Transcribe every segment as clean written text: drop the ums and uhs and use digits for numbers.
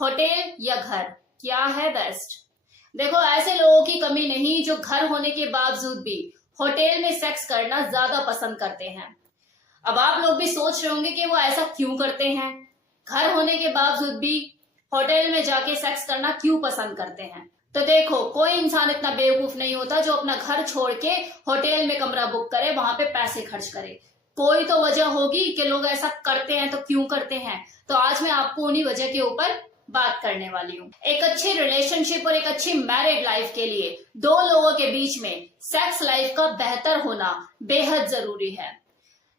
Hotel या घर, क्या है बेस्ट? देखो, ऐसे लोगों की कमी नहीं जो घर होने के बावजूद भी होटल में सेक्स करना ज्यादा पसंद करते हैं। अब आप लोग भी सोच रहे होंगे कि वो ऐसा क्यों करते हैं, घर होने के बावजूद भी होटल में जाके सेक्स करना क्यों पसंद करते हैं। तो देखो, कोई इंसान इतना बेवकूफ नहीं होता जो अपना घर छोड़ के होटल में कमरा बुक करे, वहां पे पैसे खर्च करे। कोई तो वजह होगी कि लोग ऐसा करते हैं, तो क्यों करते हैं। तो आज मैं आपको उन्हीं वजह के ऊपर बात करने वाली हूँ। एक अच्छी रिलेशनशिप और एक अच्छी मैरिड लाइफ के लिए दो लोगों के बीच में सेक्स लाइफ का बेहतर होना बेहद जरूरी है।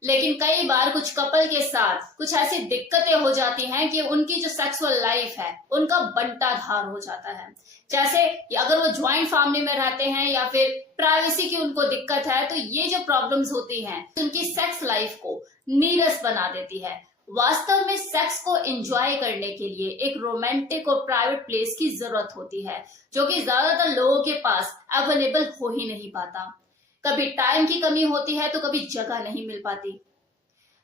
लेकिन कई बार कुछ कपल के साथ कुछ ऐसी दिक्कतें हो जाती हैं कि उनकी जो सेक्सुअल लाइफ है उनका बंटाधार हो जाता है। जैसे अगर वो ज्वाइंट फैमिली में रहते हैं या फिर प्राइवेसी की उनको दिक्कत है, तो ये जो प्रॉब्लम्स होती हैं उनकी सेक्स लाइफ को नीरस बना देती है। वास्तव में सेक्स को एंजॉय करने के लिए एक रोमांटिक और प्राइवेट प्लेस की जरूरत होती है, जो कि ज्यादातर लोगों के पास अवेलेबल हो ही नहीं पाता। कभी टाइम की कमी होती है तो कभी जगह नहीं मिल पाती,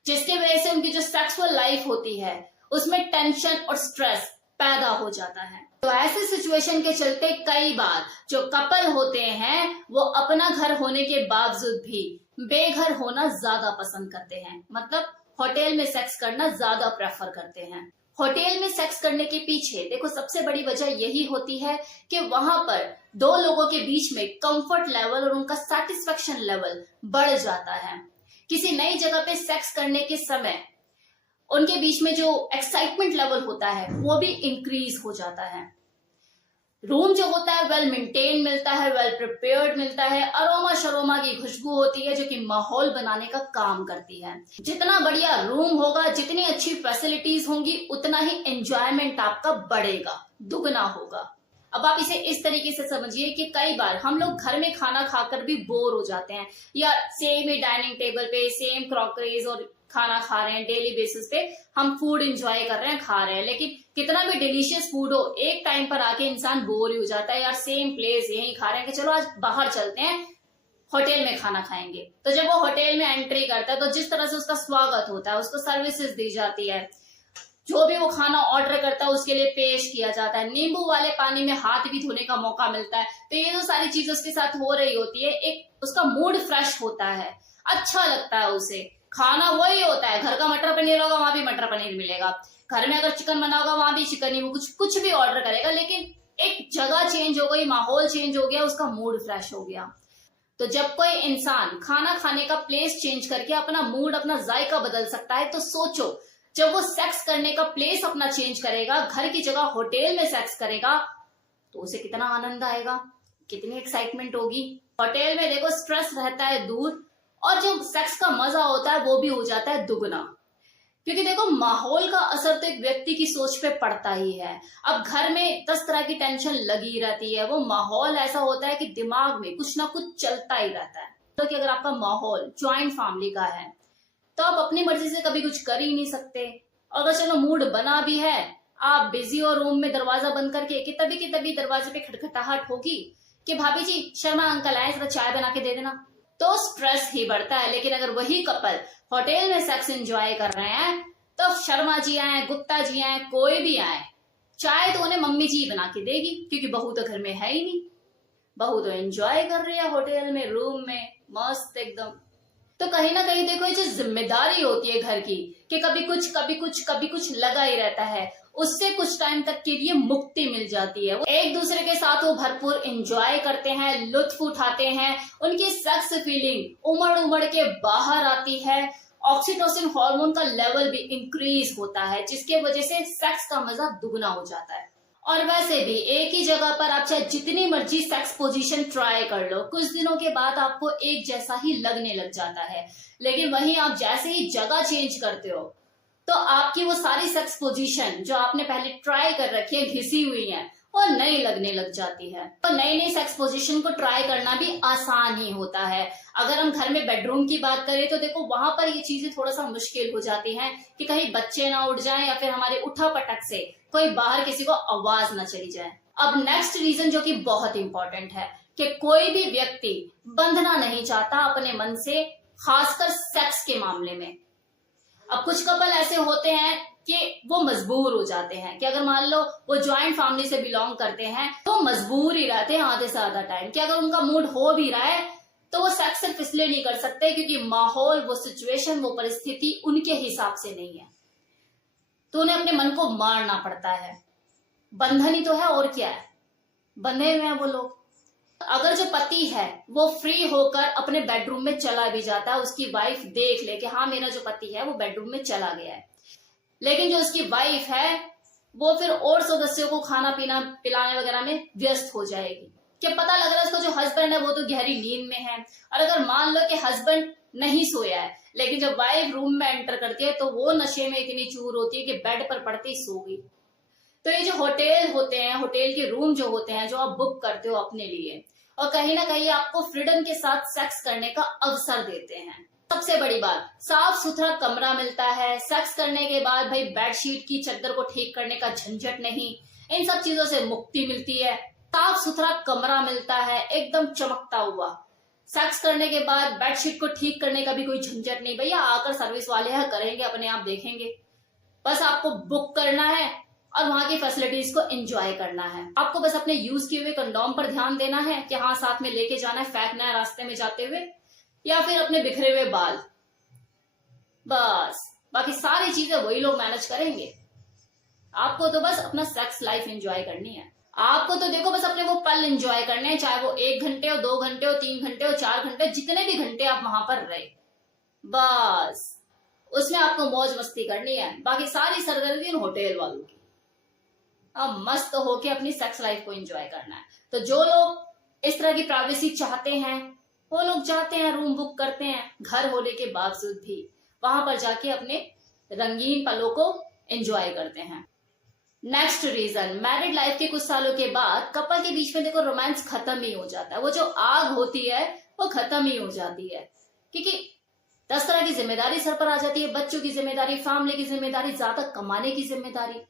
जिसकी वजह से उनकी जो सेक्सुअल लाइफ होती है उसमें टेंशन और स्ट्रेस पैदा हो जाता है। तो ऐसे सिचुएशन के चलते कई बार जो कपल होते हैं वो अपना घर होने के बावजूद भी बेघर होना ज्यादा पसंद करते हैं, मतलब होटल में सेक्स करना ज्यादा प्रेफर करते हैं। होटल में सेक्स करने के पीछे देखो सबसे बड़ी वजह यही होती है कि वहां पर दो लोगों के बीच में कंफर्ट लेवल और उनका सेटिस्फेक्शन लेवल बढ़ जाता है। किसी नई जगह पे सेक्स करने के समय उनके बीच में जो एक्साइटमेंट लेवल होता है वो भी इंक्रीज हो जाता है। रूम जो होता है वेल मेंटेन मिलता है, वेल प्रिपेयर्ड मिलता है, अरोमा शरोमा की खुशबू होती है जो कि माहौल बनाने का काम करती है। जितना बढ़िया रूम होगा, जितनी अच्छी फैसिलिटीज होंगी, उतना ही एंजॉयमेंट आपका बढ़ेगा, दुगना होगा। अब आप इसे इस तरीके से समझिए कि कई बार हम लोग घर में खाना खाकर भी बोर हो जाते हैं, या सेम ही डाइनिंग टेबल पे सेम क्रॉकरीज और खाना खा रहे हैं, डेली बेसिस पे हम फूड एंजॉय कर रहे हैं, खा रहे हैं, लेकिन कितना भी डिलीशियस फूड हो, एक टाइम पर आके इंसान बोर ही हो जाता है। यार सेम प्लेस यही खा रहे हैं, कि चलो आज बाहर चलते हैं, होटल में खाना खाएंगे। तो जब वो होटल में एंट्री करता है तो जिस तरह से उसका स्वागत होता है, उसको सर्विसेज दी जाती है, जो भी वो खाना ऑर्डर करता है उसके लिए पेश किया जाता है, नींबू वाले पानी में हाथ भी धोने का मौका मिलता है, तो ये जो सारी चीजें उसके साथ हो रही होती है, एक उसका मूड फ्रेश होता है, अच्छा लगता है उसे। खाना वही होता है, घर का मटर पनीर होगा वहां भी मटर पनीर मिलेगा, घर में अगर चिकन बना होगा वहां भी चिकन ही, वो कुछ भी ऑर्डर करेगा, लेकिन एक जगह चेंज हो गई, माहौल चेंज हो गया, उसका मूड फ्रेश हो गया। तो जब कोई इंसान खाना खाने का प्लेस चेंज करके अपना मूड, अपना जायका बदल सकता है, तो सोचो जब वो सेक्स करने का प्लेस अपना चेंज करेगा, घर की जगह होटल में सेक्स करेगा, तो उसे कितना आनंद आएगा, कितनी एक्साइटमेंट होगी। होटल में देखो स्ट्रेस रहता है दूर, और जो सेक्स का मजा होता है वो भी हो जाता है दुगना। क्योंकि देखो माहौल का असर तो एक व्यक्ति की सोच पे पड़ता ही है। अब घर में 10 तरह की टेंशन लगी रहती है, वो माहौल ऐसा होता है कि दिमाग में कुछ ना कुछ चलता ही रहता है। तो कि अगर आपका माहौल ज्वाइंट फैमिली का है तो आप अपनी मर्जी से कभी कुछ कर ही नहीं सकते। और अगर चलो मूड बना भी है, आप बिजी हो रूम में दरवाजा बंद करके, कि तभी दरवाजे पे खटखटाहट होगी कि भाभी जी शर्मा अंकल आए, जरा चाय बना के दे देना, तो स्ट्रेस ही बढ़ता है। लेकिन अगर वही कपल होटल में सेक्स एंजॉय कर रहे हैं, तो शर्मा जी आए, गुप्ता जी आए, कोई भी आए, चाय तो उन्हें मम्मी जी बना के देगी, क्योंकि बहू तो घर में है ही नहीं, बहू तो एंजॉय कर रही है होटल में, रूम में मस्त एकदम। तो कहीं ना कहीं देखो ये जो जिम्मेदारी होती है घर की, कि कभी कुछ लगा ही रहता है, उससे कुछ टाइम तक के लिए मुक्ति मिल जाती है। वो एक दूसरे के साथ वो भरपूर एंजॉय करते हैं, लुत्फ उठाते हैं, उनकी सेक्स फीलिंग उमड़ उमड़ के बाहर आती है, ऑक्सीटोसिन हार्मोन का लेवल भी इंक्रीज होता है, जिसके वजह से सेक्स का मजा दुगना हो जाता है। और वैसे भी एक ही जगह पर आप चाहे जितनी मर्जी सेक्स पोजीशन ट्राई कर लो, कुछ दिनों के बाद आपको एक जैसा ही लगने लग जाता है। लेकिन वहीं आप जैसे ही जगह चेंज करते हो, तो आपकी वो सारी सेक्स पोजीशन जो आपने पहले ट्राई कर रखी है, घिसी हुई है, वो नई लगने लग जाती है। तो नई नई सेक्स पोजीशन को ट्राई करना भी आसान ही होता है। अगर हम घर में बेडरूम की बात करें तो देखो वहां पर ये चीजें थोड़ा सा मुश्किल हो जाती हैं, कि कहीं बच्चे ना उठ जाएं या फिर हमारे उठा पटक से कोई बाहर किसी को आवाज ना चली जाए। अब नेक्स्ट रीजन जो कि बहुत इंपॉर्टेंट है, कि कोई भी व्यक्ति बंधना नहीं चाहता अपने मन से, खासकर सेक्स के मामले में। अब कुछ कपल ऐसे होते हैं कि वो मजबूर हो जाते हैं कि अगर मान लो वो ज्वाइंट फैमिली से बिलोंग करते हैं तो मजबूर ही रहते हैं आधे से आधा टाइम कि अगर उनका मूड हो भी रहा है तो वो सेक्स सिर्फ इसलिए नहीं कर सकते क्योंकि माहौल, वो सिचुएशन, वो परिस्थिति उनके हिसाब से नहीं है, तो उन्हें अपने मन को मारना पड़ता है। बंधन ही तो है, और क्या है, बंधे हुए हैं वो लोग। अगर जो पति है वो फ्री होकर अपने बेडरूम में चला भी जाता है, उसकी वाइफ देख ले कि हाँ मेरा जो पति है वो बेडरूम में चला गया है, लेकिन जो उसकी वाइफ है वो फिर और सदस्यों को खाना पीना पिलाने वगैरह में व्यस्त हो जाएगी कि पता लग रहा है उसका जो हस्बैंड है वो तो गहरी नींद में है। और अगर मान लो कि हस्बैंड नहीं सोया है, लेकिन जब वाइफ रूम में एंटर करती है तो वो नशे में इतनी चूर होती है कि बेड पर पड़ते ही सो गई। तो ये जो होटल होते हैं, होटल के रूम जो होते हैं जो आप बुक करते हो अपने लिए, और कहीं ना कहीं आपको फ्रीडम के साथ सेक्स करने का अवसर देते हैं। सबसे बड़ी बात, साफ सुथरा कमरा मिलता है, सेक्स करने के बाद भाई बेडशीट की चद्दर को ठीक करने का झंझट नहीं, इन सब चीजों से मुक्ति मिलती है। साफ सुथरा कमरा मिलता है एकदम चमकता हुआ। सेक्स करने के बाद बेडशीट को ठीक करने का भी कोई झंझट नहीं, भैया आकर सर्विस वाले हैं करेंगे, अपने आप देखेंगे। बस आपको बुक करना है और वहां की फैसिलिटीज को एंजॉय करना है। आपको बस अपने यूज किए हुए कंडोम पर ध्यान देना है कि हाँ साथ में लेके जाना है, फेंकना है रास्ते में जाते हुए, या फिर अपने बिखरे हुए बाल, बस बाकी सारी चीजें वही लोग मैनेज करेंगे। आपको तो बस अपना सेक्स लाइफ एंजॉय करनी है। आपको तो देखो बस अपने वो पल एंजॉय करने हैं, चाहे वो 1 घंटे हो, 2 घंटे हो, 3 घंटे हो, 4 घंटे, जितने भी घंटे आप वहां पर रहे, बस उसमें आपको मौज मस्ती करनी है। बाकी सारी सरदर्दी होटल वालों की। अब मस्त होके अपनी सेक्स लाइफ को एंजॉय करना है। तो जो लोग इस तरह की प्राइवेसी चाहते हैं वो लोग जाते हैं, रूम बुक करते हैं, घर होने के बावजूद भी वहां पर जाके अपने रंगीन पलों को एंजॉय करते हैं। नेक्स्ट रीजन, मैरिड लाइफ के कुछ सालों के बाद कपल के बीच में देखो रोमांस खत्म ही हो जाता है। वो जो आग होती है वो खत्म ही हो जाती है, क्योंकि 10 तरह की जिम्मेदारी सर पर आ जाती है, बच्चों की जिम्मेदारी, फैमिली की जिम्मेदारी, ज्यादा कमाने की जिम्मेदारी।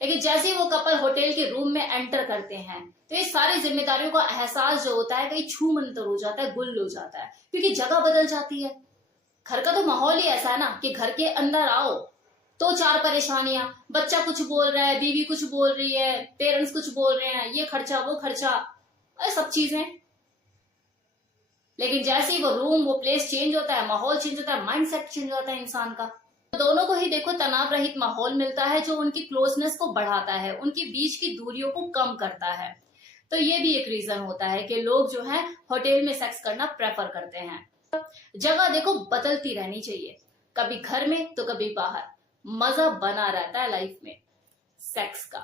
लेकिन जैसे ही वो कपल होटल के रूम में एंटर करते हैं तो ये सारी जिम्मेदारियों का एहसास जो होता है कहीं छू मंतर हो जाता है, गुल हो जाता है, क्योंकि जगह बदल जाती है। घर का तो माहौल ही ऐसा है ना कि घर के अंदर आओ तो 4 परेशानियां, बच्चा कुछ बोल रहा है, बीवी कुछ बोल रही है, पेरेंट्स कुछ बोल रहे हैं, ये खर्चा वो खर्चा, सब चीजें। लेकिन जैसे ही वो रूम, वो प्लेस चेंज होता है, माहौल चेंज होता है, माइंडसेट चेंज होता है इंसान का, दोनों को ही देखो तनाव रहित माहौल मिलता है जो उनकी क्लोजनेस को बढ़ाता है, उनके बीच की दूरियों को कम करता है। तो ये भी एक रीजन होता है कि लोग जो है होटल में सेक्स करना प्रेफर करते हैं। जगह देखो बदलती रहनी चाहिए, कभी घर में तो कभी बाहर, मजा बना रहता है लाइफ में सेक्स का।